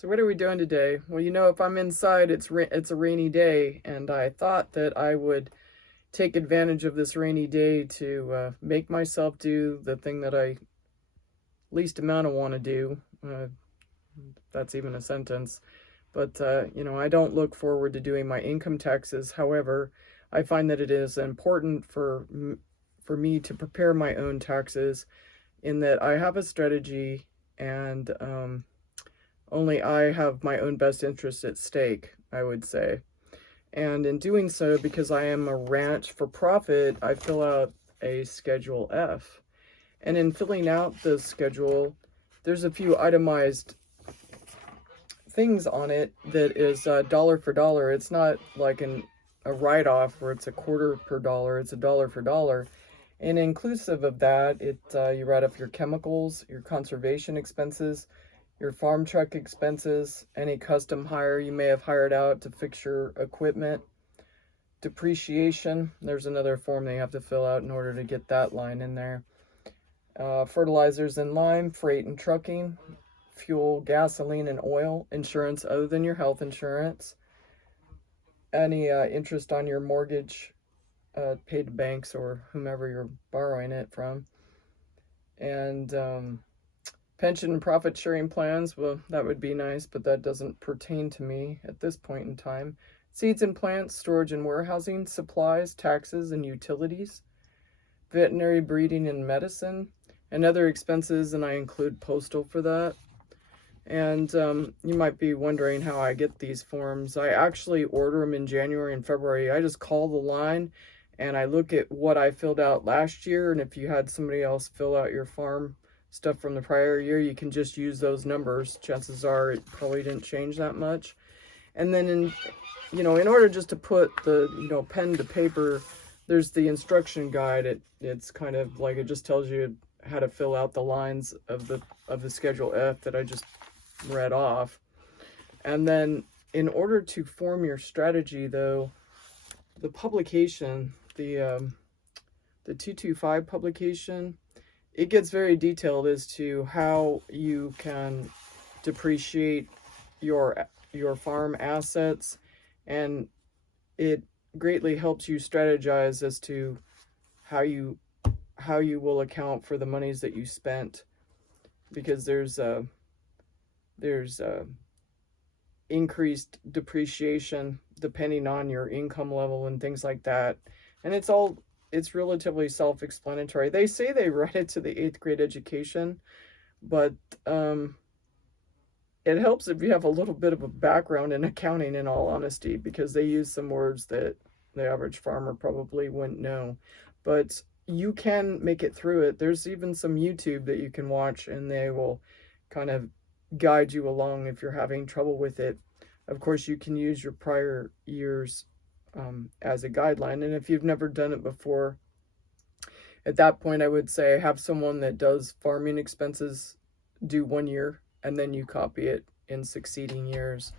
So what are we doing today? Well, if I'm inside, it's a rainy day, and I thought that I would take advantage of this rainy day to make myself do the thing that I least amount of want to do. That's even a sentence. But I don't look forward to doing my income taxes. However, I find that it is important for me to prepare my own taxes, in that I have a strategy, and only I have my own best interest at stake, I would say. And in doing so, because I am a ranch for profit, I fill out a Schedule F. And in filling out the schedule, there's a few itemized things on it that is dollar for dollar. It's not like a write-off where it's a quarter per dollar, it's a dollar for dollar. And inclusive of that, you write up your chemicals, your conservation expenses, your farm truck expenses, any custom hire you may have hired out to fix your equipment, depreciation. There's another form they have to fill out in order to get that line in there. Fertilizers and lime, freight and trucking, fuel, gasoline and oil, insurance other than your health insurance, any interest on your mortgage paid to banks or whomever you're borrowing it from, and pension and profit sharing plans. Well, that would be nice, but that doesn't pertain to me at this point in time. Seeds and plants, storage and warehousing, supplies, taxes and utilities, veterinary breeding and medicine, and other expenses, and I include postal for that. And you might be wondering how I get these forms. I actually order them in January and February. I just call the line and I look at what I filled out last year, and if you had somebody else fill out your farm stuff from the prior year, you can just use those numbers. Chances are it probably didn't change that much. And then in order just to put the pen to paper, there's the instruction guide. It's kind of like, it just tells you how to fill out the lines of the Schedule F that I just read off. And then in order to form your strategy, though, the publication, the 225 publication, it gets very detailed as to how you can depreciate your farm assets, and it greatly helps you strategize as to how you will account for the monies that you spent, because there's increased depreciation depending on your income level and things like that. And it's relatively self-explanatory. They say they read it to the 8th grade education, but it helps if you have a little bit of a background in accounting, in all honesty, because they use some words that the average farmer probably wouldn't know. But you can make it through it. There's even some YouTube that you can watch, and they will kind of guide you along if you're having trouble with it. Of course, you can use your prior years as a guideline, and if you've never done it before, at that point I would say have someone that does farming expenses do 1 year, and then you copy it in succeeding years.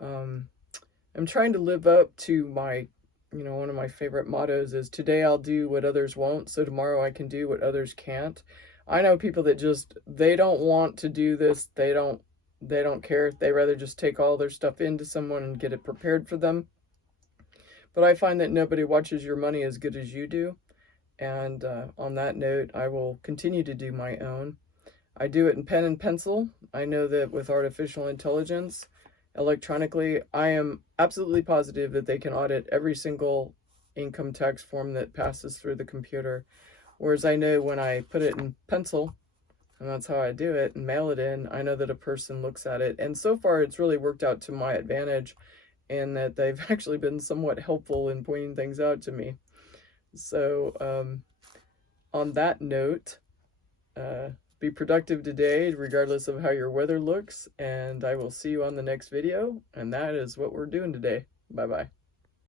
I'm trying to live up to my, one of my favorite mottos is, today I'll do what others won't, so tomorrow I can do what others can't. I know people that they don't want to do this. They don't care. They rather just take all their stuff into someone and get it prepared for them. But I find that nobody watches your money as good as you do. And on that note, I will continue to do my own. I do it in pen and pencil. I know that with artificial intelligence, electronically, I am absolutely positive that they can audit every single income tax form that passes through the computer. Whereas I know when I put it in pencil, and that's how I do it, and mail it in, I know that a person looks at it. And so far, it's really worked out to my advantage, in that they've actually been somewhat helpful in pointing things out to me. So on that note, be productive today, regardless of how your weather looks, and I will see you on the next video, and that is what we're doing today. Bye-bye.